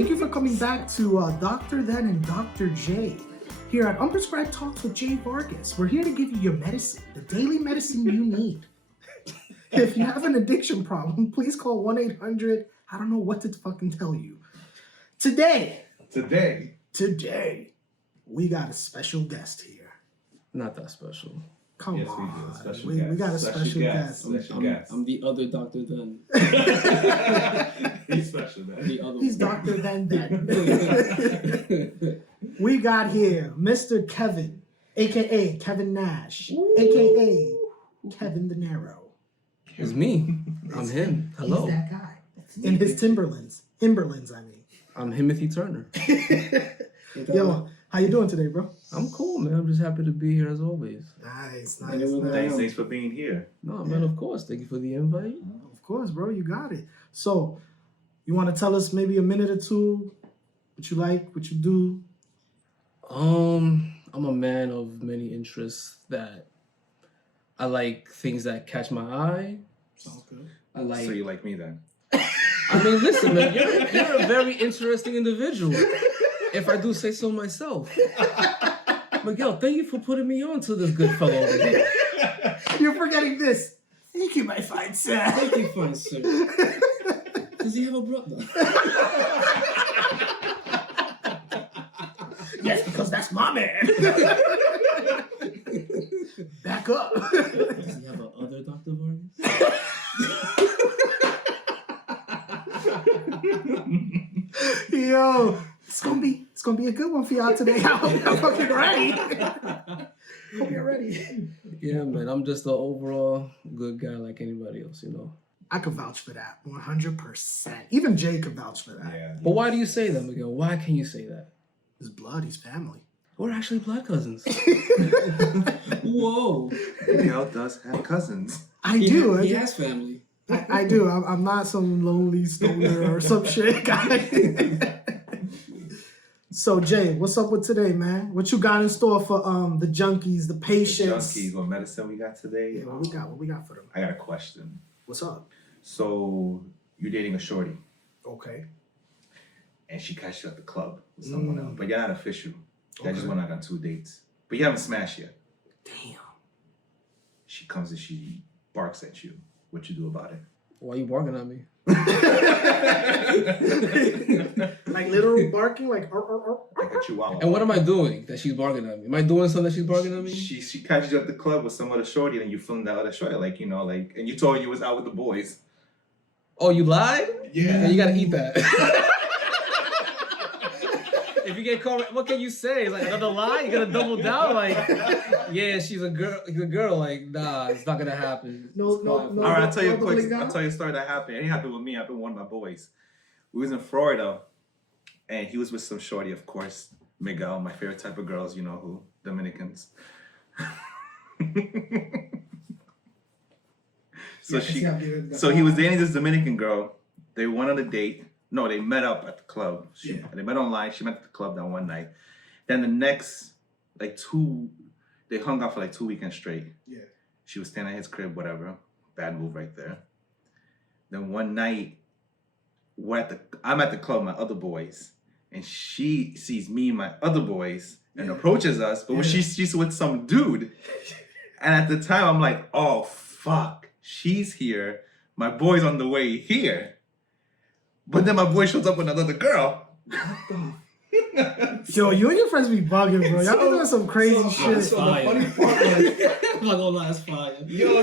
Thank you for coming back to Dr. Then and Dr. J here at Unprescribed Talkz with Jay Vargas. We're here to give you your medicine, the daily medicine you need. If you have an addiction problem, please call 1-800. I don't know what to fucking tell you. Today, we got a special guest here. Not that special. Come yes, on. We do. We got a special guest. I'm the other Dr. Then. He's special then. He's Dr. Then. We got here Mr. Kevin, a.k.a. Kevin Nash, a.k.a. Kevin De Niro. It's me. I'm him. Hello. He's that guy. In his Timberlands. I mean. I'm Timothy Turner. Yo, how you doing today, bro? I'm cool, man. I'm just happy to be here as always. Nice. Thanks for being here. No, man, of course. Thank you for the invite. Of course, bro. You got it. So, you want to tell us maybe a minute or two what you like, what you do? I'm a man of many interests. That I like things that catch my eye. Sounds good. I like. So you like me then? I mean, listen, man. You're a very interesting individual. If I do say so myself. Miguel, thank you for putting me on to this good fellow over here. You're forgetting this. Thank you, my fine sir. Thank you, fine sir. Does he have a brother? Yes, because that's my man. Back up. Does he have a other Dr. Vargas? Yo, it's gonna be a good one for y'all today. I'm fucking ready. Hope you're ready. Yeah, man. I'm just an overall good guy like anybody else, you know. I could vouch for that 100%. Even Jay could vouch for that. Yeah. But why do you say that, Miguel? Why can you say that? His blood, he's family. We're actually blood cousins. Whoa. Miguel does have cousins. I do. He has family. I do. I'm not some lonely stoner or some shit guy. So Jay, what's up with today, man? What you got in store for the junkies, the patients? The junkies, what medicine we got today? Yeah, what we got for them? I got a question. What's up? So you're dating a shorty, Okay. and she catches you at the club with someone else, but you're not official. You Okay. just went out on 2 dates, but you haven't smashed yet. Damn. She comes and she barks at you. What you do about it? Why you barking at me? Like literal barking, like Like a chihuahua. And what am I doing that she's barking at me? Am I doing something that she's barking at me? She catches you at the club with some other shorty, and you feeling that other shorty, like, you know, like, and you told her you was out with the boys. Oh, you lied? Yeah. And you gotta eat that. If you get caught, what can you say? Like another lie? You gotta double down. Like, yeah, she's a girl. He's a girl. Like, nah, it's not gonna happen. No. All right, I'll tell you a doubling quick. down? I'll tell you a story that happened. It didn't happen with me. It happened with one of my boys. We was in Florida, and he was with some shorty, of course. Miguel, my favorite type of girls. You know who? Dominicans. So he was dating this Dominican girl. They went on a date. No, they met up at the club. They met online. She met at the club that one night. Then the next, they hung out for 2 weekends straight. Yeah. She was staying at his crib, whatever. Bad move right there. Then one night, I'm at the club, my other boys, and she sees me and my other boys and approaches us, but when she's with some dude. And at the time, I'm like, oh, fuck. She's here. My boy's on the way here. But then my boy shows up with another girl. Yo, you and your friends be bugging, bro. Y'all be doing some crazy shit. So the funny part was, I'm not gonna lie, it's fire. Yo,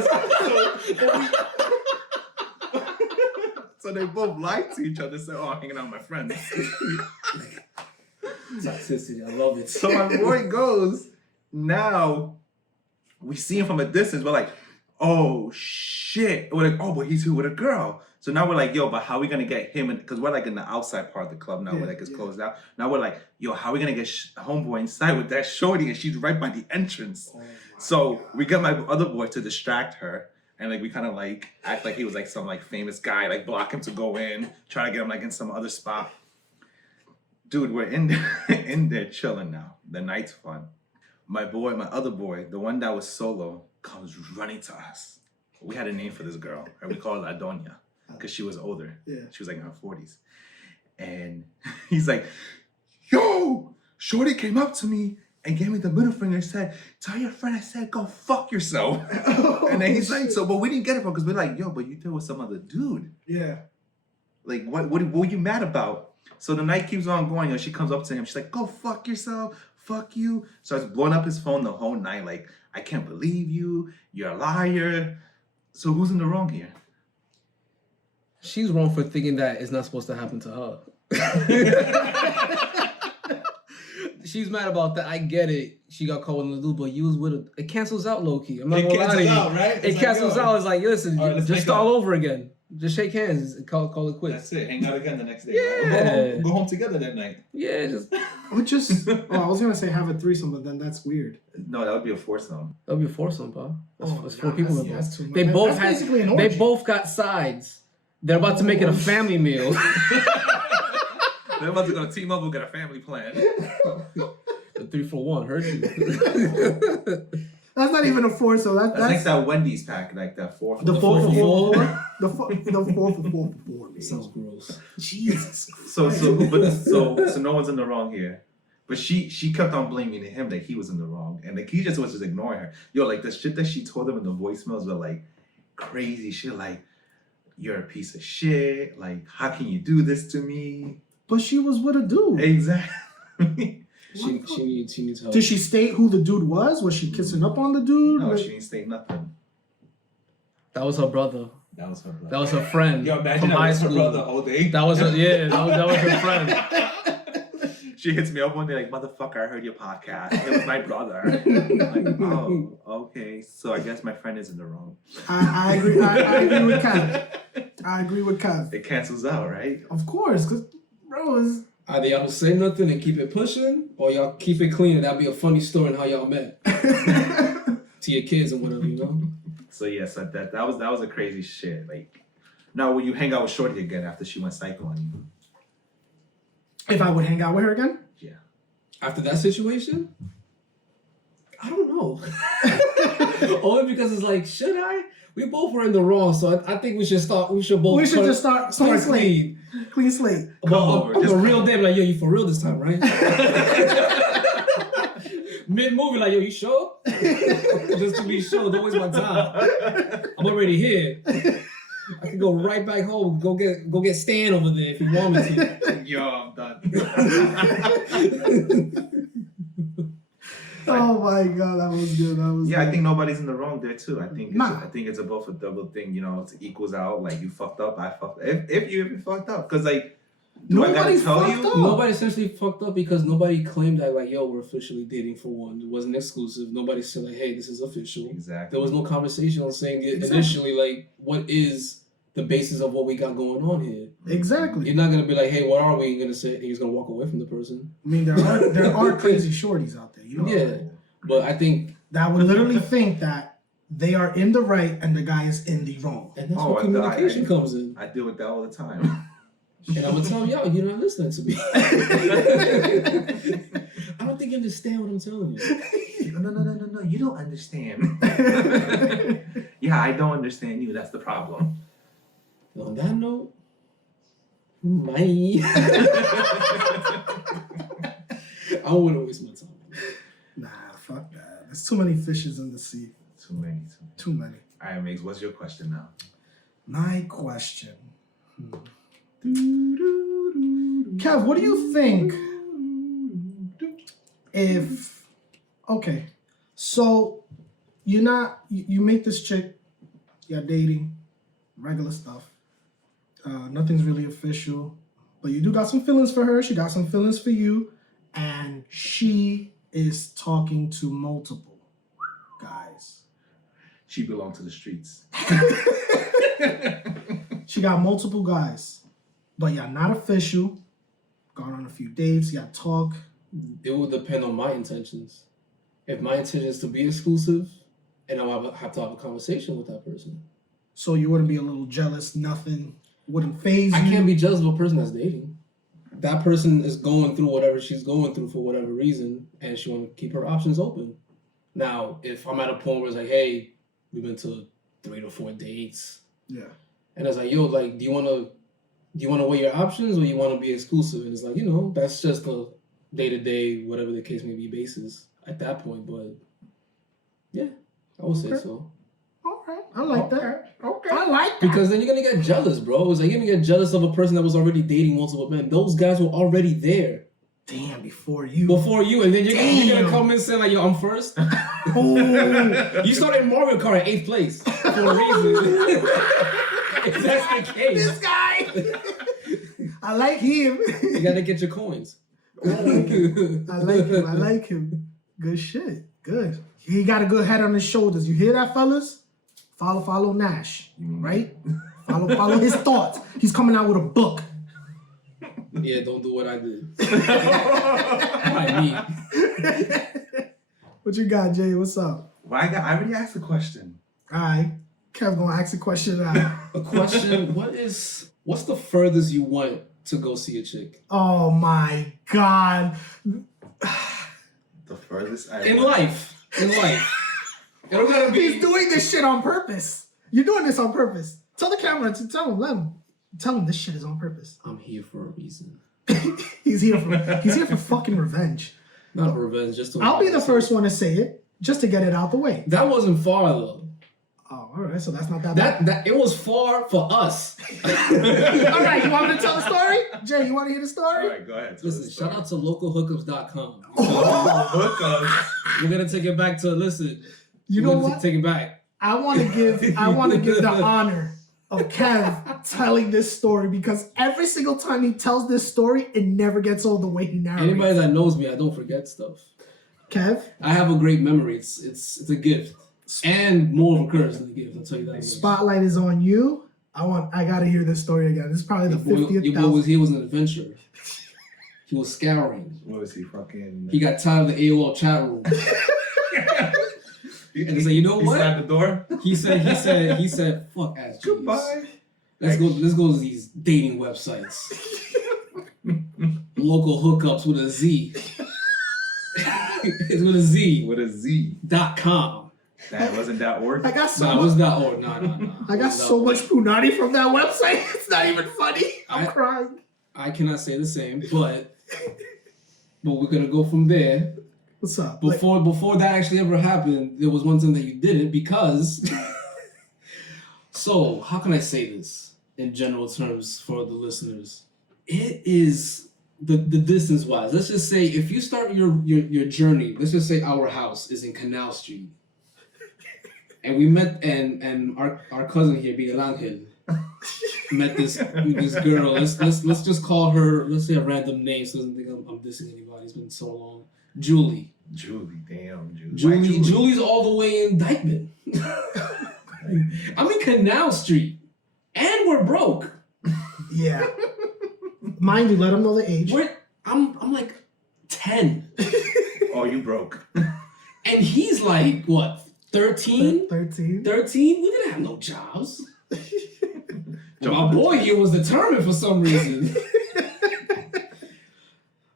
so they both lied to each other, said, oh, I'm hanging out with my friends. Toxicity, I love it. So my boy goes, now we see him from a distance. We're like, oh, shit. We're like, oh, but he's here with a girl. So now we're like, yo, but how are we going to get him in? Because we're like in the outside part of the club now, where like it's closed out. Now we're like, yo, how are we going to get homeboy inside with that shorty? And she's right by the entrance. So we got my other boy to distract her. And like we kind of like act like he was like some like famous guy, like block him to go in, try to get him like in some other spot. Dude, we're in there chilling now. The night's fun. My other boy, the one that was solo, comes running to us. We had a name for this girl, and we called her Adonia because she was older. Yeah. She was like in her 40s. And he's like, yo, Shorty came up to me and gave me the middle finger and said, tell your friend I said, go fuck yourself. And then he's like, so, but we didn't get it from because we're like, yo, but you did with some other dude. Yeah. Like, what were you mad about? So the night keeps on going and she comes up to him. She's like, go fuck yourself. Fuck you. Starts blowing up his phone the whole night. Like, I can't believe you. You're a liar. So who's in the wrong here? She's wrong for thinking that it's not supposed to happen to her. She's mad about that. I get it. She got caught with the dude, but you was with her. It cancels out low key. I'm not gonna lie to you. Right? It cancels out. It's like, listen, All right, let's just make start up. all over again. Just shake hands and call it quits. That's it. Hang out again the next day. Yeah. Right? Go home together that night. Yeah, just Or just, I was gonna say have a threesome, but then that's weird. No, that would be a foursome. that'll be a foursome, pal. That's four nah, people that's- involved. that's too much. They both That's had. basically an They orgy. both got sides. They're about to make it a family meal. They're about to go team up. We'll get a family plan. The 3-for-1, heard you. That's not even a foursome. That's That's like that Wendy's pack, like that 4 for the 4 for 4 4. The 4 for 4 man. Sounds gross. Jesus. So no one's in the wrong here. But she kept on blaming him that he was in the wrong. And like he just was just ignoring her. Yo, like the shit that she told him in the voicemails were like crazy shit, like, you're a piece of shit, like, how can you do this to me? But she was with a dude. Exactly. She needs help. Did she state who the dude was? Was she kissing up on the dude? No, Like- she didn't say nothing. That was her brother. That was her brother. That was her friend. Yo, imagine from that high was her school. brother all day. That was her. Yeah, that was her friend. She hits me up one day like, motherfucker, I heard your podcast. It was my brother. I'm like, oh, okay. So I guess my friend is in the wrong. I agree. I agree with Kev. I agree with Kev. It cancels out, right? Of course, because bro is Either y'all don't say nothing and keep it pushing, or y'all keep it clean and that'll be a funny story on how y'all met. To your kids and whatever, you know? So yes, that was a crazy shit. Like, now will you hang out with Shorty again after she went psycho on you? if I would hang out with her again. Yeah. After that situation? I don't know. Only because it's like, should I? We both were in the wrong, so I think we should both. We should just start clean. clean. Clean slate. But over, I'm just a real come. day, like, yo, you for real this time, right? Mid-movie, like, yo, you sure? Just to be sure, don't waste my time. I'm already here. I can go right back home, go get Stan over there if you want me to. Yo, I'm done. Oh my god, that was good. That was Yeah, I good. think nobody's in the wrong there too. I think Nah. it's both a double thing. You know, it equals out. Like you fucked up, I fucked. If you fucked up, because like, do I gotta Nobody's tell fucked you? up. Nobody essentially fucked up because nobody claimed that, like, yo, we're officially dating for one. It wasn't exclusive. Nobody said, like, hey, this is official. Exactly. There was no conversation on saying Exactly. initially, like, what is the basis of what we got going on here? Exactly. You're not gonna be like, hey, what are we? You're gonna say, and he's gonna walk away from the person. I mean, there are crazy shorties out there, you know. Yeah. But I think, That would literally think that they are in the right and the guy is in the wrong. and that's Oh, where communication comes in. I deal with that all the time. And I'm gonna tell y'all, you're not listening to me. I don't think you understand what I'm telling you. No. You don't understand. Yeah, I don't understand you. That's the problem. And on that note, bye. I wouldn't waste my time. Nah, fuck that. There's too many fishes in the sea. Too many. Too many. All right, Migs, what's your question now? My question. Kev, what do you think if, okay, so you meet this chick, you're dating, regular stuff, nothing's really official, but you do got some feelings for her, she got some feelings for you, and she is talking to multiple guys. She belonged to the streets. She got multiple guys, but y'all not official, gone on a few dates, y'all talk. It will depend on my intentions. If my intention is to be exclusive, and I'll have to have a conversation with that person. So you wouldn't be a little jealous, nothing wouldn't phase you. I can't be jealous of a person that's dating. That person is going through whatever she's going through for whatever reason, and she want to keep her options open. Now, if I'm at a point where it's like, hey, we've been to 3 to 4 dates, Yeah. and it's like, yo, like, do you want to Do you want to weigh your options or you want to be exclusive? And it's like, that's just a day-to-day, whatever the case may be, basis at that point. But yeah, I would say so. All right. I like that. Okay. I like that. Because then you're going to get jealous, bro. It's like you're going to get jealous of a person that was already dating multiple men. Those guys were already there. Damn, before you. And then you're going to come in saying like, yo, I'm first. Oh. You started Mario Kart at 8th place for a reason. If that's the case. This guy. I like him. You got to get your coins. I like him. Good shit. Good. He got a good head on his shoulders. You hear that, fellas? Follow Nash. Right? Follow his thoughts. He's coming out with a book. Yeah, don't do what I did. I mean. What you got, Jay? What's up? Well, I already asked the question. All right. Kev gonna ask a question now. A question, what's the furthest you went to go see a chick? Oh my God. The furthest I In went. life. It don't gotta be. He's doing this shit on purpose. You're doing this on purpose. Tell the camera to tell him this shit is on purpose. I'm here for a reason. He's here for fucking revenge. Not revenge, just to. I'll be the first one to say it, just to get it out the way. That wasn't far though. Oh, all right. So that's not that bad. That it was far for us. All right. You want me to tell the story? Jay, you want to hear the story? All right, go ahead. Listen, shout out to localhookups.com. Hookups. We're gonna take it back to listen. You know what? Take it back. I want to give the honor of Kev telling this story because every single time he tells this story, it never gets old the way he narrates. Anybody that knows me, I don't forget stuff. Kev, I have a great memory. It's a gift. And more of a curse than a gift, I'll tell you that much. spotlight is on you. I gotta hear this story again. This is probably the 50th. Your boy he was an adventurer. He was scouring. What was he fucking? He got tired of the AOL chat room. And he said, you know He what? slammed the door. He said, fuck ass. Goodbye. Let's go to these dating websites. Local hookups with a Z. It's with a Z. With a Z. .com. That wasn't that word. I got so No, it much. was not. Oh, no. I got so much punani from that website. It's not even funny. I'm crying. I cannot say the same, but we're gonna go from there. What's up? Before that actually ever happened, there was one thing that you didn't because. So how can I say this in general terms for the listeners? It is the distance wise. Let's just say if you start your journey. Let's just say our house is in Canal Street, and we met and our cousin here, Miguel Angel, met this girl. Let's just call her. Let's say a random name so doesn't think I'm dissing anybody. It's been so long. Julie. Damn, Julie. Julie's all the way in Dykeman. I'm in Canal Street, and we're broke. Yeah. Mind you, let them know the age. I'm like 10, Oh, you broke. and he's like what 13? 13. 13? We didn't have no jobs. My boy here was determined for some reason.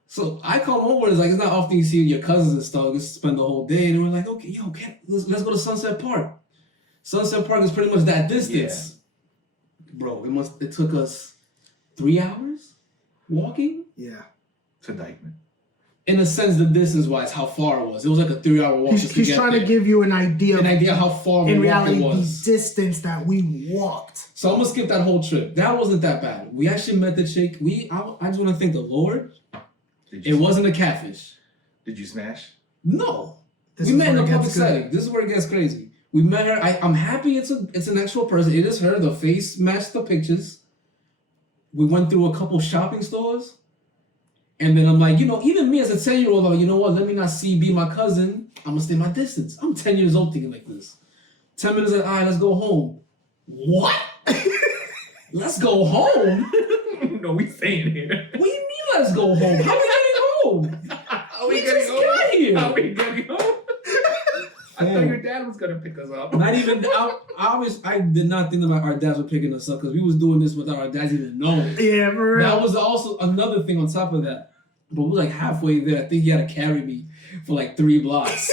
So I come over, it's like, it's not often you see your cousins and stuff, just spend the whole day, and we're like, okay, let's go to Sunset Park. Sunset Park is pretty much that distance. Yeah. Bro, it took us 3 hours walking? Yeah. To Dykeman. In a sense, the distance-wise, how far it was. It was like a 3-hour walk just to He's get trying there. To give you an idea how far in the reality, walk it was. the distance that we walked. So I'm gonna skip that whole trip. That wasn't that bad. We actually met the chick. I just want to thank the Lord. It wasn't a catfish. Did you smash? No. We met in a public setting. This is where it gets crazy. We met her. I'm happy it's an actual person. It is her. The face matched the pictures. We went through a couple shopping stores. And then I'm like, even me as a 10-year-old, I'm like, you know what? Let me not be my cousin. I'm going to stay my distance. I'm 10 years old thinking like this. 10 minutes all right, let's go home. What? Let's go home? No, we staying here. What do you mean let's go home? How we getting home? How we just got here. How we getting home? I thought your dad was going to pick us up. Not even, I did not think that our dads were picking us up because we was doing this without our dads even knowing. Yeah, for real. That was also another thing on top of that. But we were like halfway there. I think he had to carry me for like 3 blocks.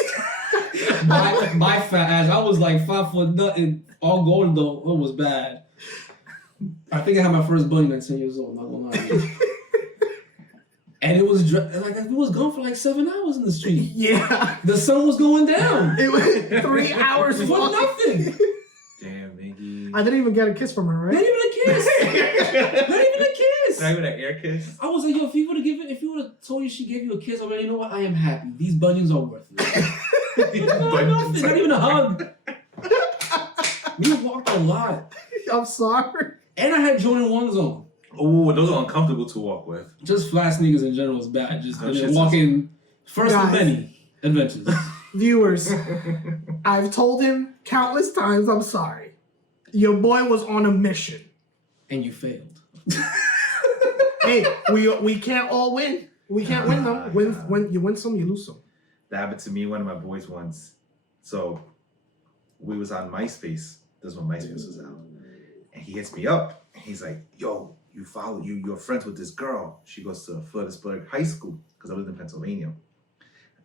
my fat ass. I was like 5 foot nothing. All gold though. It was bad. I think I had my first bunny like 10 years old. Not gonna lie. And it was like it was gone for like 7 hours in the street. Yeah. The sun was going down. It was 3 hours For walking. nothing. Damn, Miggy. I didn't even get a kiss from her, Not right? even a kiss. Not even a kiss. Not even an air kiss. I was like, yo, if you would have told you she gave you a kiss, I'm like, you know what? I am happy. These bunions are worth it. Nothing. Not even a hug. We walked a lot. I'm sorry. And I had Jordan 1s on. Oh, those are uncomfortable to walk with. Just flat sneakers in general is bad. Just Oh, shit. walking first of Guys. many adventures. Viewers, I've told him countless times, I'm sorry. Your boy was on a mission. And you failed. Hey, we can't all win. We can't win them. When you win some, you lose some. That happened to me and one of my boys once. So we was on MySpace. This is when MySpace was out. And he hits me up. And he's like, yo, you're friends with this girl. She goes to Phillipsburg High School because I lived in Pennsylvania.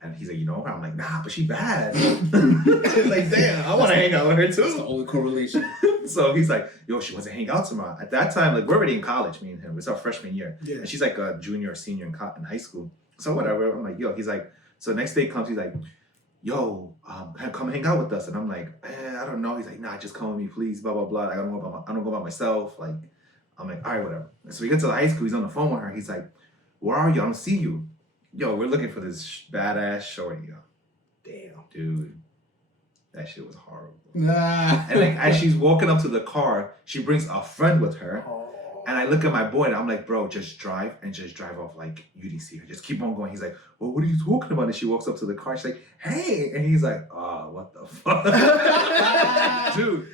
And he's like, you know her? I'm like, nah, but she bad. Like, damn, I want to hang out with her That's the too. only correlation. So he's like, yo, she wants to hang out tomorrow. At that time, like, we're already in college, me and him. It's our freshman year. Yeah. And she's like a junior or senior in high school. So whatever. I'm like, yo, he's like, so next day comes, he's like, yo, come hang out with us. And I'm like, I don't know. He's like, nah, just come with me, please, blah, blah, blah. I don't go by myself. Like, I'm like, all right, whatever. And so we get to the high school. He's on the phone with her. He's like, where are you? I don't see you. Yo, we're looking for this badass shorty, yo. Damn, dude. That shit was horrible. Nah. And like, as she's walking up to the car, she brings a friend with her. Oh. And I look at my boy and I'm like, bro, just drive off like you didn't see her. Just keep on going. He's like, well, what are you talking about? And she walks up to the car. She's like, hey. And he's like, oh, what the fuck? Dude,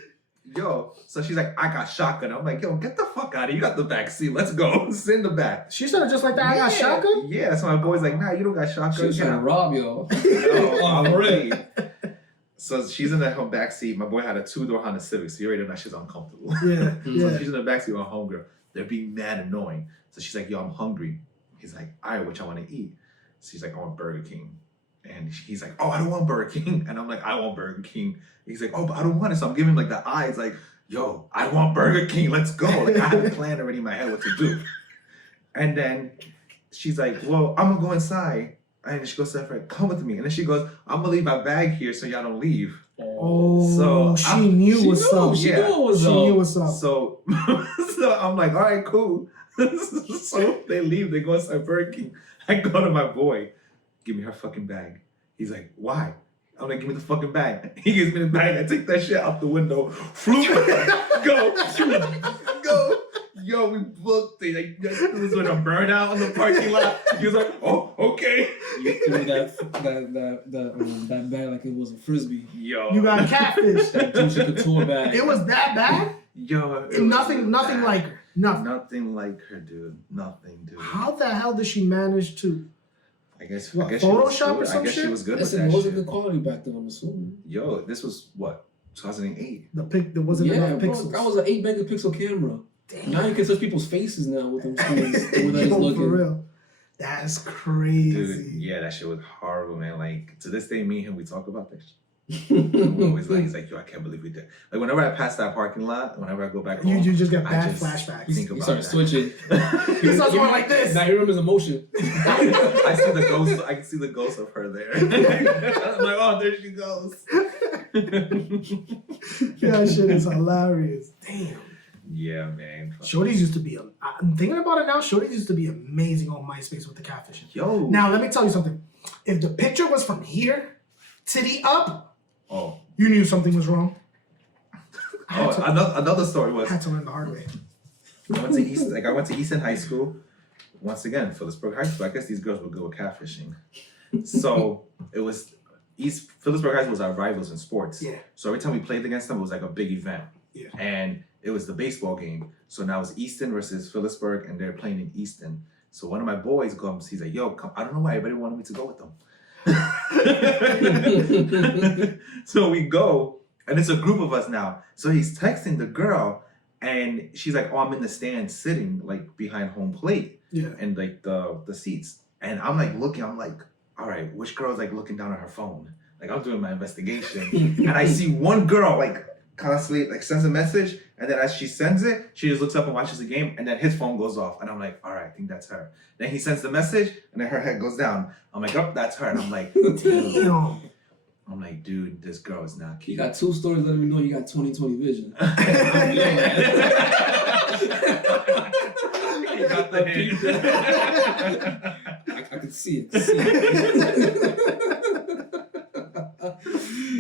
yo. So she's like, I got shotgun. I'm like, yo, get the fuck out of here. You got the back seat. Let's go. Sit in the back. She said it just like that. I got shotgun. Yeah. So my boy's like, nah, you don't got She shotgun. was trying to rob y'all. No, I'm For ready. real. So she's in the back seat. My boy had a 2-door Honda Civic. So you already know that shit's uncomfortable. Yeah. So Yeah. she's in the backseat with her homegirl. They're being mad annoying. So she's like, yo, I'm hungry. He's like, all right, what y'all want to eat? So she's like, I want Burger King. And he's like, oh, I don't want Burger King. And I'm like, I want Burger King. He's like, oh, but I don't want it. So I'm giving him like the eyes, like, yo, I want Burger King. Let's go. Like, I have a plan already in my head what to do. And then she's like, well, I'm going to go inside. And she goes to her friend, come with me. And then she goes, I'm going to leave my bag here so y'all don't leave. Oh, So, she knew what's up. She Yeah. knew what was She up. knew what's up. So, so I'm like, all right, cool. So they leave, they go inside Burger King. I go to my boy, give me her fucking bag. He's like, why? I'm like, give me the fucking bag. He gives me the bag. I take that shit out the window. Floop. Go. Yo, we booked it. Like, it was like a burnout in the parking lot. He was like, oh, okay. You threw that bag like it was a frisbee. Yo. You got catfish. That Juicy Couture bag. It was that bad? Yo. it Nothing was bad. like her. Nothing. Nothing like her, dude. Nothing, dude. How the hell did she manage to? I guess What, she was Photoshop good. or some I guess she shit? was good with Listen, that it wasn't shit. good quality back then, I'm assuming. Yo, this was what? 2008. There wasn't Yeah, enough bro, pixels. that was an 8-megapixel camera. Damn. Now you can touch people's faces now with them screens. The way that it's Yo, looking. for real. That's crazy. Dude, yeah, that shit was horrible, man. Like, to this day, me and him, we talk about that shit. We're always like, he's like, yo, I can't believe we did. Like, whenever I pass that parking lot, whenever I go back home, You just get I bad just flashbacks. think He about started that. switching. He starts going like this. Now you remember his emotion. I see the ghost. I can see the ghost of her there. I'm like, oh, there she goes. That shit is hilarious. Damn. Yeah, man. Shorties used to be, I'm thinking about it now, Shorties used to be amazing on MySpace with the catfish. Yo. Now, let me tell you something. If the picture was from here, titty up, Oh. you knew something was wrong. I Oh, had to, another story was I had to learn the hard way. I went to Easton High School. Once again, Phillipsburg High School. I guess these girls would go with catfishing. So it was Phillipsburg High School was our rivals in sports. Yeah. So every time we played against them, it was like a big event. Yeah. And it was the baseball game. So now it's Easton versus Phillipsburg, and they're playing in Easton. So one of my boys comes. He's like, "Yo, come!" I don't know why everybody wanted me to go with them. So we go, and it's a group of us now. So he's texting the girl, and she's like, "Oh, I'm in the stand sitting like behind home plate Yeah. and like the seats." And I'm like looking. I'm like, "All right, which girl's like looking down at her phone?" Like I'm doing my investigation, and I see one girl like constantly like sends a message, and then as she sends it, she just looks up and watches the game, and then his phone goes off, and I'm like, all right, I think that's her. Then he sends the message, and then her head goes down. I'm like, oh, that's her, and I'm like, Damn. I'm like, dude, this girl is not You cute. got 2 stories letting me know you got 20/20 vision. You got the hint. I could see it.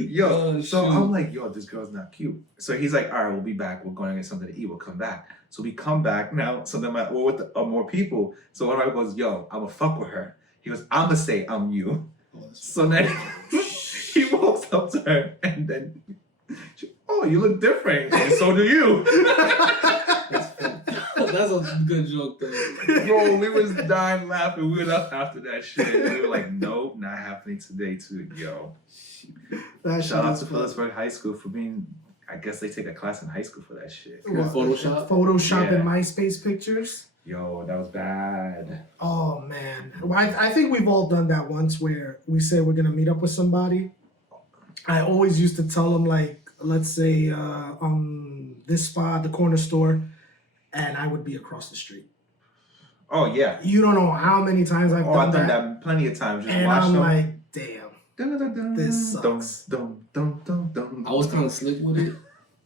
Yo, Oh, so shoot. I'm like, yo, this girl's not cute. So he's like, all right, we'll be back. We're going to get something to eat. We'll come back. So we come back now. So then we're with more people. So one of my goes, yo, I'm going to fuck with her. He goes, I'm going to say I'm you. So then he walks up to her and then, oh, you look different. And so do you. That's a good joke, though. Bro, we was dying laughing. We went up after that shit. We were like, nope, not happening today too, yo. That Shout out shit to is Phillipsburg High School for being, I guess they take a class in high school for that shit. What, Photoshop? Photoshop and Yeah. MySpace pictures. Yo, that was bad. Oh man, well, I think we've all done that once where we say we're gonna meet up with somebody. I always used to tell them like, let's say this spot, the corner store, and I would be across the street. Oh, yeah. You don't know how many times I've Oh, done I've done that, that plenty of times. Just and watch I'm them. like, damn. This sucks. I was kind of slick with it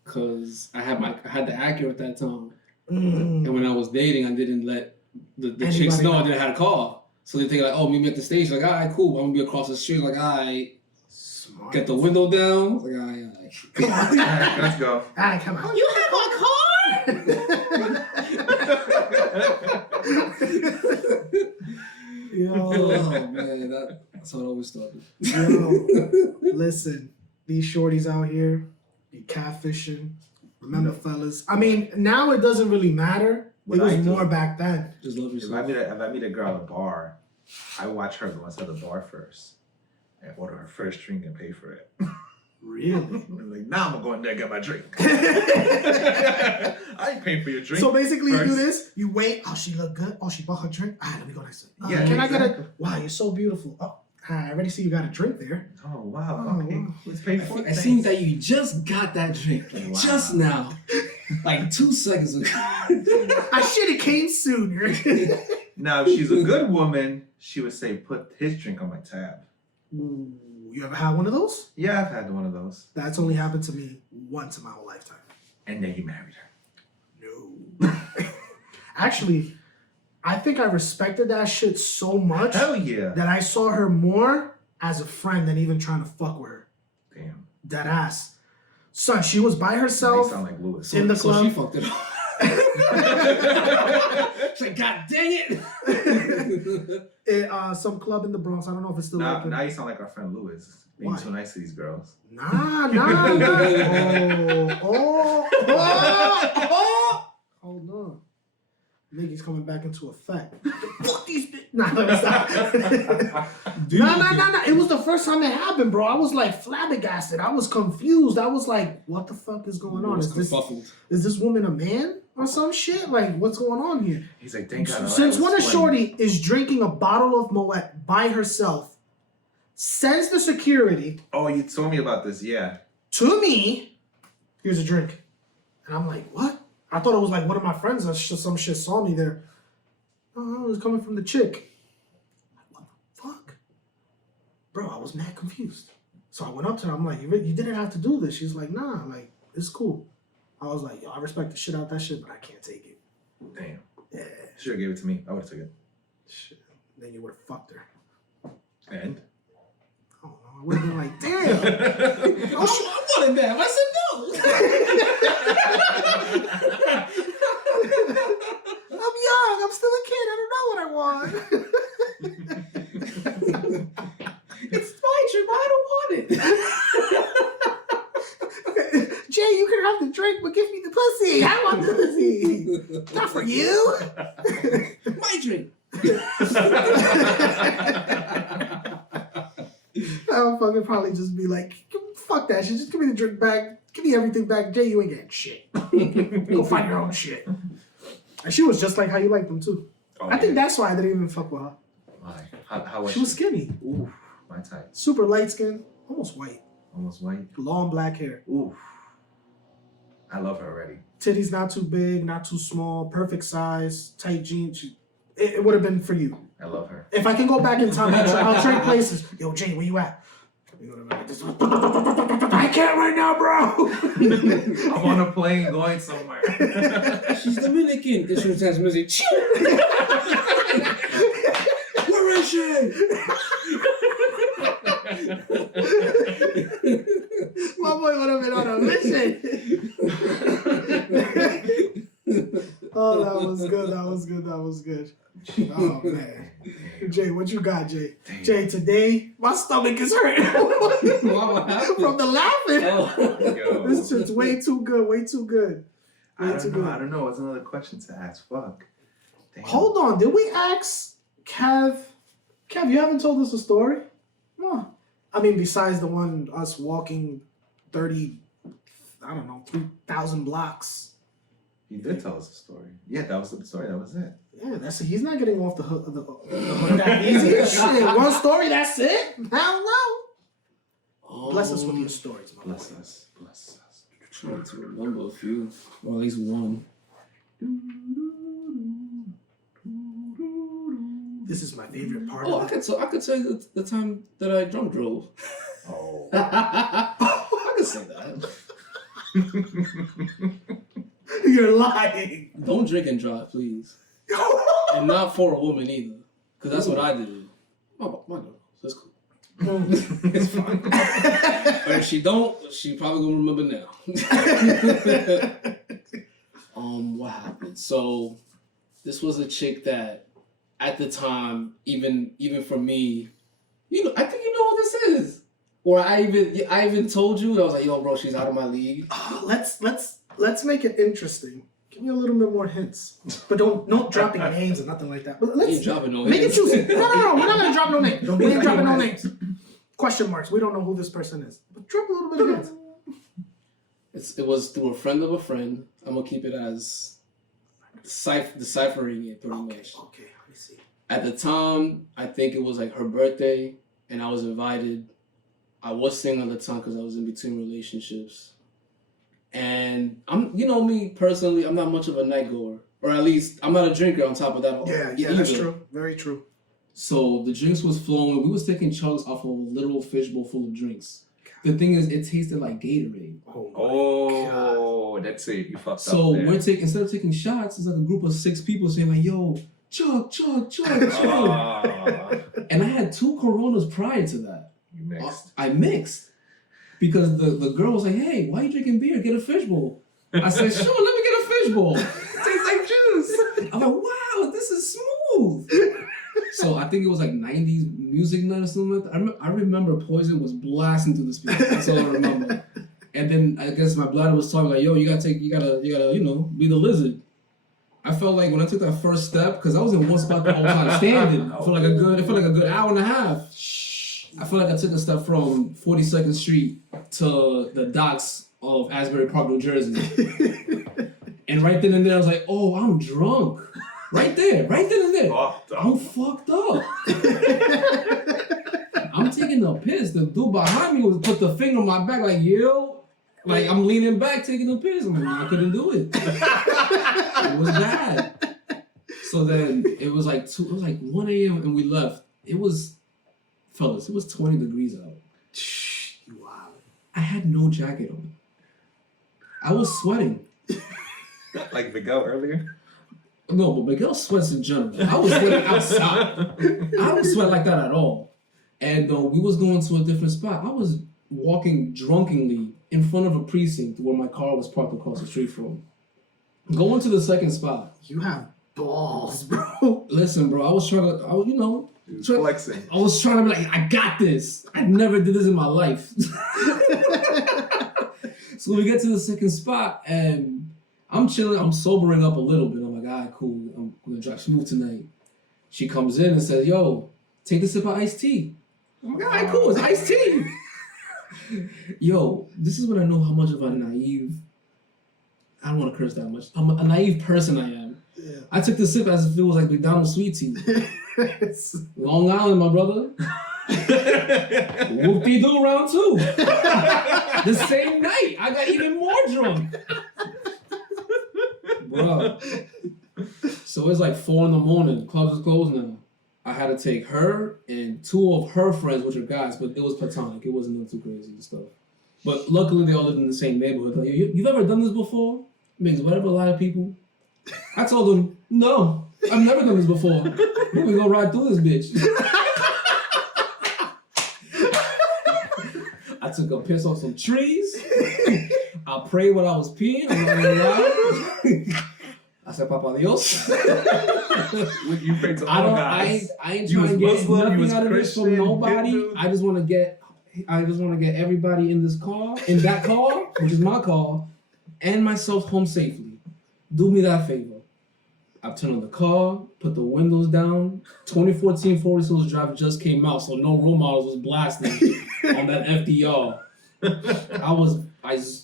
because I had the Acura at that time, Mm. and when I was dating, I didn't let the Anybody chicks know know. that I had a car. So they think like, oh, meet me at the station. Like, all right, cool. I'm gonna be across the street. Like, all right, Smart. get the window down. Like, all right. Come on. All right, let's go. Ah, come on. You have a car? Yo, Oh man, that's how it always started. yo, listen, these shorties out here be catfishing. Remember, fellas? I mean, now it doesn't really matter. What It was I do- more back then. Just love If yourself. I meet a girl at a bar, I watch her go inside the bar first and order her first drink and pay for it. Really? I'm like, now I'm gonna go in there and get my drink. I ain't paying for your drink. So basically, you do first. this. You wait. Oh, she look good. Oh, she bought her drink. Ah, let me go next to her. Yeah, Can I get exactly. a? Wow, you're so beautiful. Oh, I already see you got a drink there. Oh wow, Oh, okay. wow. Let's pay for it. I seen that you just got that drink Wow. just now, like 2 seconds ago. I should have came sooner. Now, if she's a good woman, she would say, put his drink on my tab. Ooh, you ever had one of those? Yeah, I've had one of those. That's only happened to me once in my whole lifetime. And then you married her. No. Actually, I think I respected that shit so much Hell yeah. that I saw her more as a friend than even trying to fuck with her. Damn. Dead ass. Son, she was by They herself. sound like Lewis. In the So club. she fucked it up. She's like, God dang it! At some club in the Bronx. I don't know if it's still Now, open. now you sound like our friend Lewis. Being Why? too nice to these girls. Nah. Oh. Hold on. Niggas coming back into effect. Fuck these bitches. Nah, let me stop. Nah. It was the first time it happened, bro. I was like flabbergasted. I was confused. I was like, what the fuck is going on? Is this woman a man or some shit? Like, what's going on here? He's like, thank God. Since when a shorty is drinking a bottle of Moet by herself, sends the security Oh, you told me about this, yeah. to me, here's a drink. And I'm like, what? I thought it was like one of my friends or some shit saw me there. Oh, it was coming from the chick. Like, what the fuck? Bro, I was mad confused. So I went up to her. I'm like, you didn't have to do this. She's like, nah, like, it's cool. I was like, yo, I respect the shit out that shit, but I can't take it. Damn. Yeah. Should have gave it to me. I would have took it. Shit. Then you would have fucked her. And? I don't know. I would have been like, damn. I wanted that. I said no. I'm young. I'm still a kid. I don't know what I want. It's my drink, but I don't want it. Jay, you can have the drink, but give me the pussy. I want the pussy. Not for you. My drink. I'll fucking probably just be like, fuck that shit. Just give me the drink back. Give me everything back. Jay, you ain't getting shit. Go find your own shit. And she was just like how you like them too. Oh, I think that's why I didn't even fuck with her. Why? How was She was skinny. Ooh, my type. Super light skin. Almost white. Almost white. Long black hair. Ooh. I love her already. Titties not too big, not too small, perfect size, tight jeans. It would have been for you. I love her. If I can go back in time, I'll trade places. Yo, Jay, where you at? I can't right now, bro. I'm on a plane going somewhere. She's Dominican. It's from transmission. Where is she? My boy would have been on a mission. Oh, that was good. That was good. That was good. Oh man, Jay, what you got, Jay? Damn. Jay, today my stomach is hurting What happened? from the laughing. Oh. Yo. This shit's way too good. Way too good. I Way don't too know. good. I don't know. What's another question to ask? Fuck. Damn. Hold on. Did we ask Kev? Kev, you haven't told us a story? No. I mean, besides the one us walking 30, I don't know, 3,000 blocks. He did tell us a story. Yeah, that was the story. That was it. Yeah, that's it. He's not getting off the hook, the hook that easy. Shit, one story, that's it? Hell no. Bless us with your stories, my Bless boy. us. Bless us. I'm trying to remember a few. Or at least one. This is my favorite part Oh, of it. I could tell you the time that I drunk drove. Oh. I could say that. You're lying. Don't drink and drive, please. And not for a woman either. Because that's what I did. My girl. That's cool. It's fine. But if she don't, she probably gonna remember now. What happened? So this was a chick that at the time, even for me, you know, I think you know who this is. Or I even told you, I was like, yo, bro, she's out of my league. Let's make it interesting. Give me a little bit more hints, but don't dropping names or nothing like that. But I let's ain't dropping no make it hints. juicy. No, we're not gonna drop no names. We ain't dropping no names. Question marks. We don't know who this person is. But drop a little bit of hints. It was through a friend of a friend. I'm gonna keep it as deciphering it pretty much. Okay. Let me see. At the time, I think it was like her birthday, and I was invited. I was single at the time because I was in between relationships. And you know me personally, I'm not much of a night goer, or at least I'm not a drinker. On top of that, Yeah, that's true. Very true. So the drinks was flowing. We was taking chugs off of a literal fishbowl full of drinks. The thing is, it tasted like Gatorade. Oh, that's it. You fucked So up. we're instead of taking shots, it's like a group of 6 people saying like, "Yo, chug, chug, chug, chug." And I had 2 Coronas prior to that. You mixed. I mixed. Because the girl was like, "Hey, why are you drinking beer? Get a fishbowl." I said, "Sure, let me get a fishbowl." Tastes like juice. I'm like, "Wow, this is smooth." So I think it was like 90s music night or something like that. I remember Poison was blasting through the speakers. That's all I remember. And then I guess my bladder was talking like, "Yo, you gotta, you know, be the lizard." I felt like when I took that first step, because I was in one spot the whole time standing. It felt like a good hour and a half. I feel like I took a step from 42nd Street to the docks of Asbury Park, New Jersey. And right then and there, I was like, "Oh, I'm drunk." Right then and there. I'm fucked up. I'm taking a piss. The dude behind me was put the finger on my back like, "Yo." Like, I'm leaning back taking a piss. I'm like, I couldn't do it. It was bad. So then it was like 1 a.m. and we left. Fellas, it was 20 degrees out. Wow. I had no jacket on. I was sweating. Like Miguel earlier? No, but Miguel sweats in general. I was sweating outside. I don't sweat like that at all. And we was going to a different spot. I was walking drunkenly in front of a precinct where my car was parked across the street from. Going to the second spot. You have balls, bro. Listen, bro, I was flexing. I was trying to be like, I got this. I never did this in my life. So we get to the second spot and I'm chilling. I'm sobering up a little bit. I'm like, all right, cool. I'm gonna drive smooth tonight. She comes in and says, "Yo, take a sip of iced tea." I'm like, all right, cool. It's iced tea. Yo, this is when I know how much of a naive. I don't want to curse that much. I'm a naive person I am. Yeah. I took the sip as if it was like McDonald's sweet tea. Long Island, my brother. Whoop-de-doo round 2. The same night, I got even more drunk. Bro. So it's like 4 a.m. Clubs is closed now. I had to take her and 2 of her friends, which are guys, but it was platonic. It wasn't nothing too crazy and stuff. But luckily, they all lived in the same neighborhood. Like, you've ever done this before? Means whatever, a lot of people. I told them, no, I've never done this before. We're gonna ride through this bitch. I took a piss on some trees. I prayed when I was peeing. I'm not gonna lie. I said, Papa Dios. You prayed to I all don't. guys. I ain't You trying to was get Muslim, you nothing was out of this from Christian, nobody. Hindu. I just want to get everybody in this car, in that car, which is my car, and myself home safely. Do me that favor. I've turned on the car, put the windows down. 2014 Forest Hills Drive just came out, so no role models was blasting on that FDR.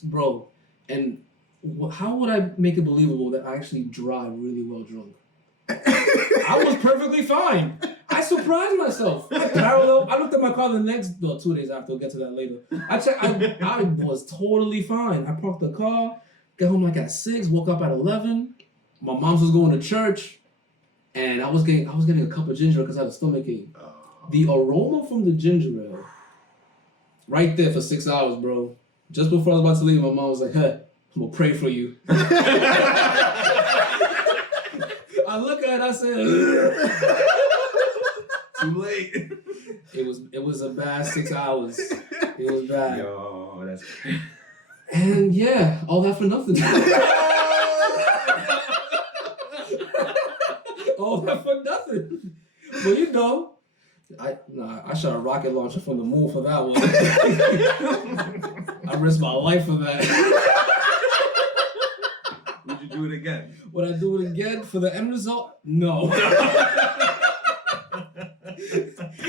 Bro, and how would I make it believable that I actually drive really well drunk? I was perfectly fine. I surprised myself. I looked at my car 2 days after. We'll get to that later. I was totally fine. I parked the car, got home like at 6, woke up at 11. My mom was going to church, and I was getting a cup of ginger because I had a stomachache. The aroma from the ginger ale, right there for 6 hours, bro. Just before I was about to leave, my mom was like, "Hey, I'm gonna pray for you." I look at it, I said, Too late. it was a bad 6 hours. It was bad. Yo, that's And yeah, all that for nothing. All that for nothing. But you know, I shot a rocket launcher from the moon for that one. I risked my life for that. Would you do it again? Would I do it again for the end result? No.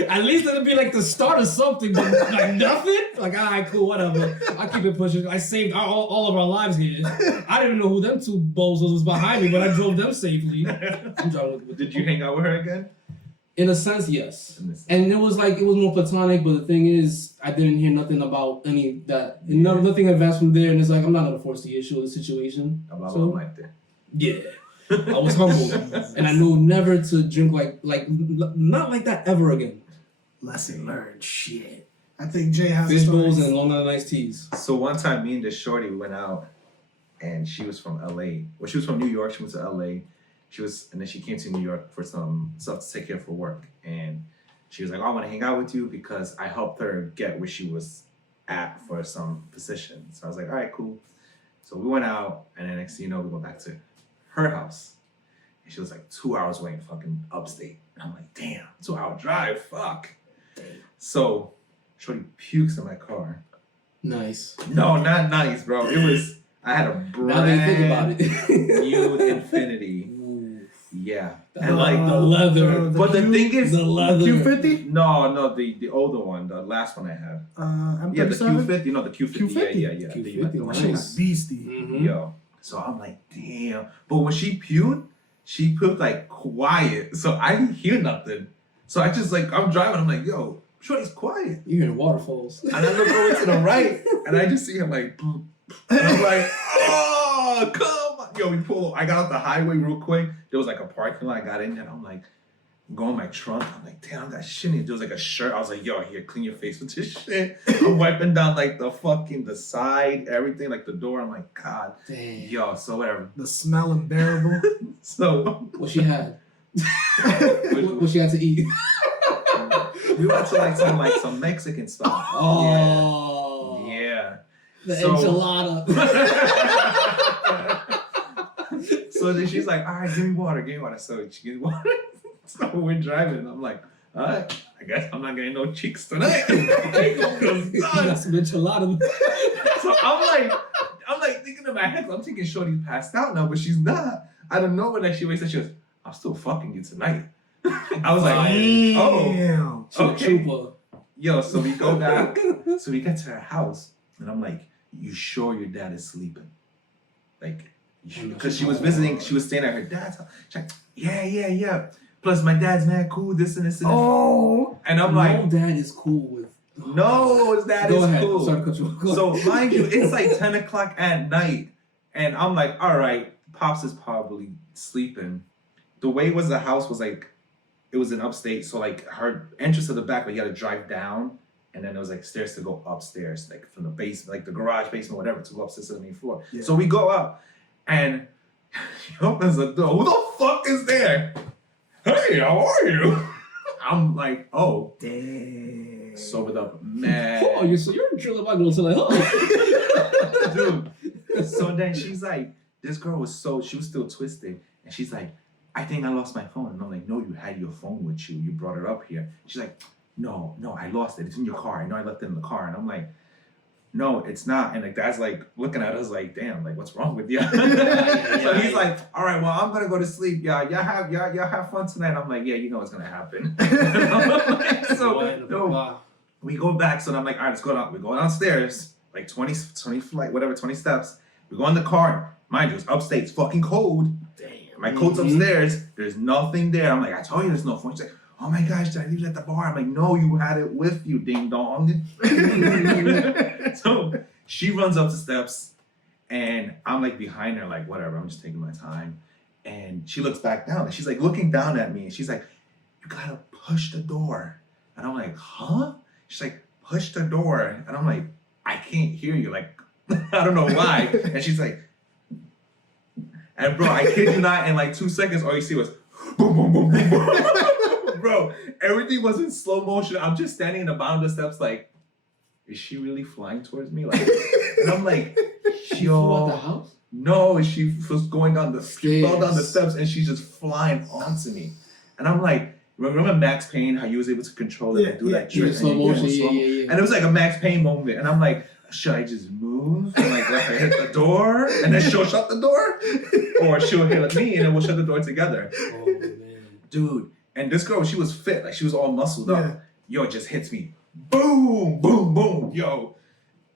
At least it'll be like the start of something, but like nothing. Like, all right, cool, whatever. I'll keep it pushing. I saved all of our lives here. I didn't know who them 2 bozos was behind me, but I drove them safely. Did you hang out with her again? In a sense, yes. And it was more platonic, but the thing is, I didn't hear nothing about any that. Nothing advanced from there, and it's like, I'm not going to force the issue or the situation. Yeah. I was humble, and I knew never to drink not like that ever again. Lesson learned. Shit. I think Jay has Fish stories. bowls and Long Island iced teas. So one time, me and this shorty went out, and she was from LA. Well, she was from New York. She went to LA. And then she came to New York for some stuff to take care of for work. And she was like, "Oh, I want to hang out with you because I helped her get where she was at for some position." So I was like, "All right, cool." So we went out, and then next thing you know, we go back to her house. And she was like 2 hours away in fucking upstate. And I'm like, damn, 2-hour drive, fuck. So shorty pukes in my car. Nice. No, not nice, bro. I had a Now that you think about brand it. new Infinity. Yeah. And The leather. but the thing is, The leather. Q50? no, the older one, the last one I have. Yeah, the M37? Q50. No, the Q50. Q50? Yeah. Q50, The one That I shit have. was beastie. Mhm. Yo. So I'm like, damn. But when she puked like quiet. So I didn't hear nothing. So I just I'm driving. I'm like, yo, shorty's quiet. You hearing waterfalls. And I look over to the right, and I just see him like, boop. And I'm like, oh, come on. Yo, we pull. I got off the highway real quick. There was like a parking lot. I got in there. I'm like, going in my trunk. I'm like, damn, I got shit in here. There was like a shirt. I was like, yo, here, clean your face with this shit. I'm wiping down like the side, everything, like the door. I'm like, God. Damn. Yo, so whatever. The smell unbearable. So What she had? What she had to eat? we went to some Mexican spot. Oh. Yeah. The So- enchilada. So then she's like, all right, give me water. So she gives me water. So we're driving. And I'm like, all right, I guess I'm not getting no cheeks tonight. Got some enchilada. So I'm like thinking in my head, I'm thinking Shorty's passed out now, but she's not. I don't know when she wakes up. She goes, I'm still fucking you tonight. I was like, oh, Damn. She a okay. trooper. Yo, so we go back. So we get to her house, and I'm like, you sure your dad is sleeping? Like, because she was visiting, she was staying at her dad's house. She's like, yeah. Plus, my dad's mad cool, this and this and this. Oh. And I'm No like, dad is cool with. no, his dad Go is ahead. I'm sorry cool. to cut you off. Go So, ahead. mind you, it's like 10 o'clock at night. And I'm like, all right, Pops is probably sleeping. The way it was the house was like, it was in upstate, so like her entrance to the back, like you had to drive down, and then there was like stairs to go upstairs, like from the basement, like the garage basement, whatever, to go upstairs to the main floor. Yeah. So we go up, and he opens the door. Who the fuck is there? Hey, how are you? I'm like, oh, Damn. sobered up, man. Oh, you're drilling my girl to like, oh. Dude. So then she's like, this girl was she was still twisted, and she's like, I think I lost my phone. And I'm like, no, you had your phone with you. You brought it up here. She's like, no, I lost it. It's in your car. I know I left it in the car. And I'm like, no, it's not. And the guy's like looking at us like, damn, like what's wrong with you? So he's like, all right, well, I'm gonna go to sleep. Y'all have fun tonight. I'm like, yeah, you know what's gonna happen. So we go back. So I'm like, all right, let's go down. We go downstairs, like 20 steps. We go in the car. Mind you, it's upstate. It's fucking cold. Damn. My coat's upstairs. There's nothing there. I'm like, I told you there's no phone. She's like, oh my gosh, did I leave it at the bar? I'm like, no, you had it with you, ding dong. So she runs up the steps, and I'm like behind her, like, whatever, I'm just taking my time. And she looks back down, and she's like looking down at me, and she's like, you gotta push the door. And I'm like, huh? She's like, push the door. And I'm like, I can't hear you. Like, I don't know why. And she's like, and bro, I kid you not, in like 2 seconds, all you see was boom, boom, boom, boom, boom. Bro, everything was in slow motion. I'm just standing in the bottom of the steps like, is she really flying towards me? Like, and I'm like, She flew out the house? no, she was going down the Stairs. fell down the steps, and she's just flying onto me. And I'm like, remember Max Payne, how he was able to control it and do that trick? Yeah, slow and he motion, goes slow- yeah. And it was like a Max Payne moment. And I'm like, should I just move and like let her hit the door, and then she'll shut the door? Or she'll hit me and then we'll shut the door together. Oh, man. Dude, and this girl, she was fit, like she was all muscled Yeah. up. Yo, it just hits me. Boom, boom, boom. Yo,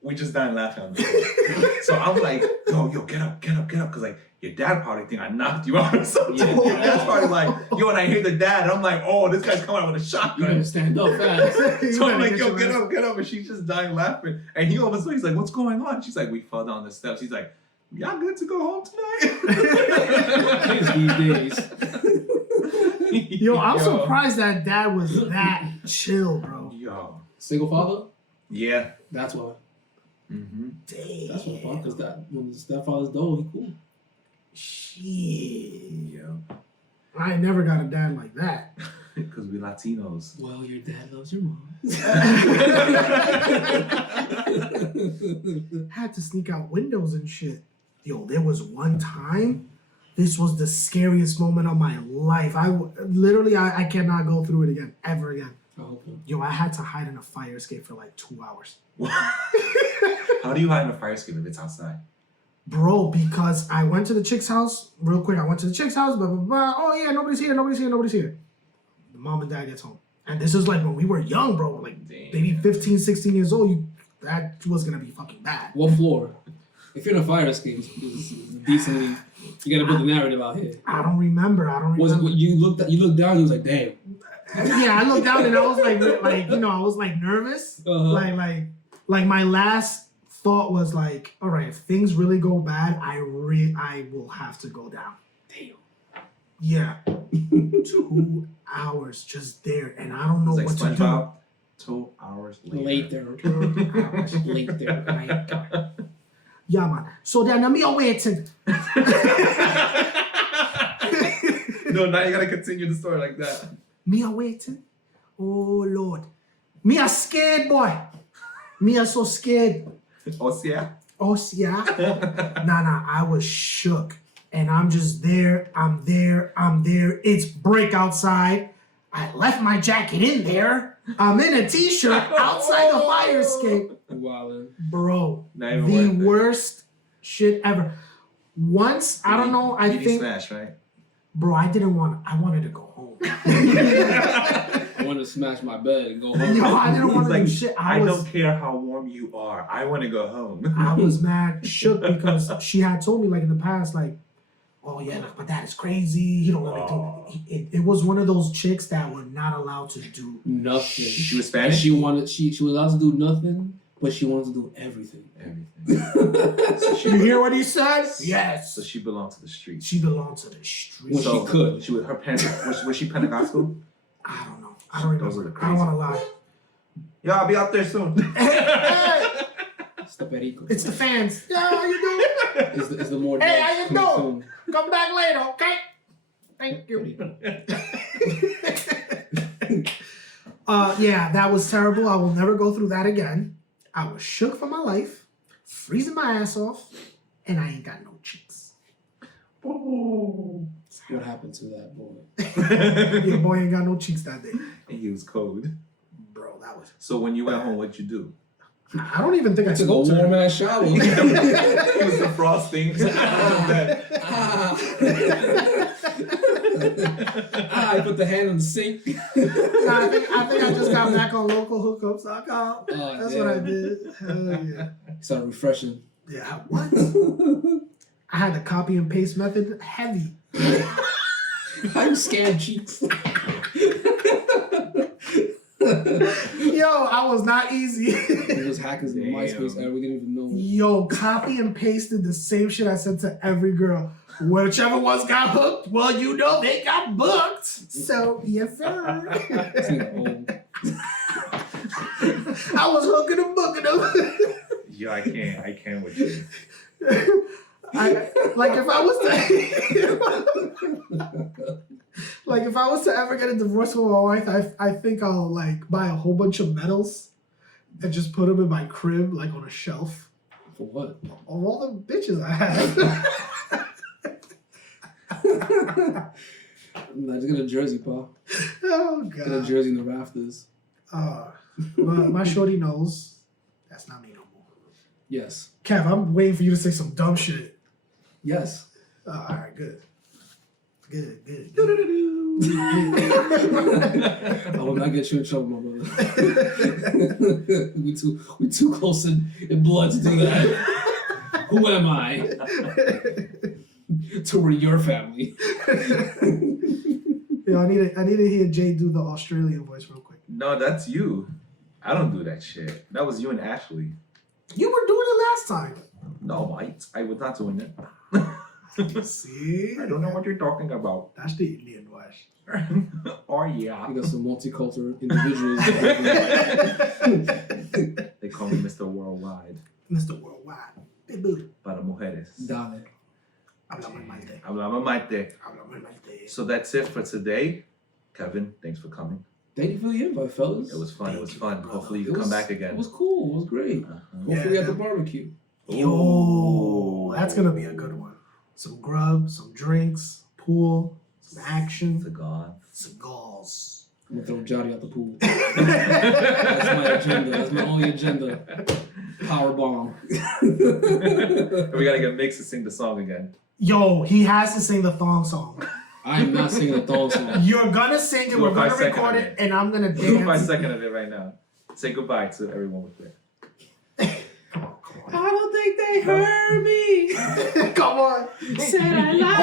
we just died laughing on the floor. So I'm like, yo, get up. Cause like your dad probably think I knocked you out or something. Yeah. Your dad's probably like, yo, and I hear the dad, and I'm like, oh, this guy's coming out with a You shotgun. better stand up fast. So I'm like, yo, get up. And she's just dying laughing. And he almost he's like, what's going on? She's like, we fell down the steps. He's like, y'all good to go home tonight? These days. Yo, I'm surprised that dad was that chill, bro. Yo. Single father? Yeah. That's why. Mm-hmm. Damn. That's what fuck. Because when the stepfather's dull, he cool. Shit. Yeah. I ain't never got a dad like that. Because we Latinos. Well, your dad loves your mom. Had to sneak out windows and shit. Yo, there was one time. This was the scariest moment of my life. I cannot go through it again, ever again. Okay. Yo, I had to hide in a fire escape for like 2 hours. How do you hide in a fire escape if it's outside? Bro, because I went to the chick's house real quick. I went to the chick's house, blah, blah, blah. Oh, yeah, nobody's here. The mom and dad gets home. And this is like when we were young, bro. Like maybe 15, 16 years old. That was going to be fucking bad. What floor? If you're in a fire escape, it's decently, you gotta build the narrative out here. I don't remember. Was it, you looked down, you was like, damn. Yeah, I looked down and I was like, you know, I was like nervous. Uh-huh. Like my last thought was like, all right, if things really go bad, I will have to go down. Damn. Yeah. 2 hours just there, and I don't know It's like what to SpongeBob. 2 hours later. Later. Yeah, man. So then I'm waiting. No, now you gotta continue the story like that. Me a waiting. Oh Lord. Me a scared boy. Me a so scared. Oh, yeah? Oh yeah. Nah, I was shook. And I'm just there. I'm there. It's break outside. I left my jacket in there. I'm in a t-shirt outside the fire escape. Wildin'. Bro, Not even the worth it. worst shit ever. Once, I don't know, I think, Smash, right? bro, I wanted to go home. I wanted to smash my bed and go home. Yo, I didn't want He's to like, do shit. I don't care how warm you are. I want to go home. I was mad, shook, because she had told me, like, in the past, like, oh, yeah, look, my dad is crazy. He don't let me do it. It was one of those chicks that were not allowed to do Nothing. She was Spanish? She was allowed to do nothing but she wanted to do everything. Everything. You hear what he said? Yes. So she belonged to the streets. She belonged to the street. When she could. She was her parents. Was she Pentecostal? I don't know. I don't Those remember. are the I don't want to lie. Yeah, I'll be out there soon. Hey, It's the perico. it's the fans. Yeah, how you doing? It's the more. Hey, how you coming doing? Come back later, okay? Thank you. Yeah, that was terrible. I will never go through that again. I was shook for my life, freezing my ass off, and I ain't got no cheeks. Oh. What happened to that boy? Your boy ain't got no cheeks that day. And he was cold. Bro, that was... So when you went home, what'd you do? I don't even think I Took a smoked warm her. ass shower. It was the frosting. I put the hand in the sink. Nah, I think I just got back on local hookups.com. That's what I did. Hell yeah. Started refreshing. Yeah, what? I had the copy and paste method heavy. How you scan cheeks? Yo, I was not easy. It was hackers in the Damn. MySpace era. We didn't even know. Yo, copy and pasted the same shit I said to every girl. Whichever ones got hooked, well, you know they got booked. So, yes, sir. This nigga old. I was hooking and booking them. Yo, I can't with you. If I was to ever get a divorce with my wife, I think I'll like buy a whole bunch of medals and just put them in my crib, like on a shelf, For what? of all the bitches I have. Nah, just get a jersey, pa. Oh Get a god. jersey in the rafters. But my shorty knows that's not me no more. Yes. Kev, I'm waiting for you to say some dumb shit. Yes. All right, good. Good. I will not get you in trouble, my brother. we too close in blood to do that. Who am I to ruin your family? Yo, I need to hear Jay do the Australian voice real quick. No, that's you. I don't do that shit. That was you and Ashley. You were doing it last time. No, I was not doing it. See? I don't know what you're talking about. That's the Indian voice. Or yeah. We got some multicultural individuals. They call me Mr. Worldwide. Mr. Worldwide. Big boo. Para mujeres. Dale. Háblame mate. Hablamos mate. Háblame mate. So that's it for today. Kevin, thanks for coming. Thank you for the invite, fellas. It was fun. Thank It was you, fun. brother. Hopefully you It come was- back again. It was cool. It was great. Uh-huh. Hopefully Yeah, at the man. barbecue. Yo, that's gonna be a good one. Some grub, some drinks, pool, some action, Cigar. cigars. I'm gonna throw Johnny out the pool. That's my agenda. That's my only agenda. Power bomb. We gotta get Mix to sing the song again. Yo, he has to sing the thong song. I am not singing a thong song. You're gonna sing it, Do a we're gonna 5 second record of it, it. and I'm gonna Do a dance. 5 second of it right now. Say goodbye to everyone with it. I don't think they heard me. Come on. Said I like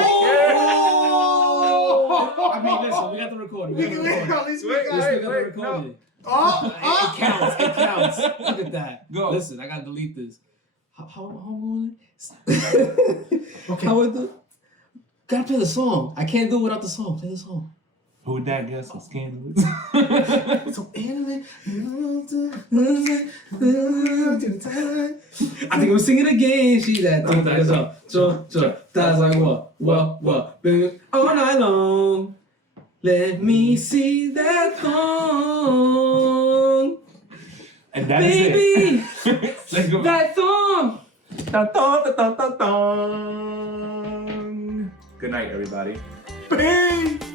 Oh! I mean, listen, we got the recording. We can at least we got Yes, we it. got the recording. Oh, It counts. It counts. Look at that. Go. Listen, I gotta delete this. How on Okay. How would the gotta play the song. I can't do it without the song. Play the song. Who that guess was scandalous? So anyway, I think I'm singing again. She that thing that's up. That's like what, baby, all night long. Let me see that thong, And that baby. is it. Let's go. That thong. Good night, everybody. Peace.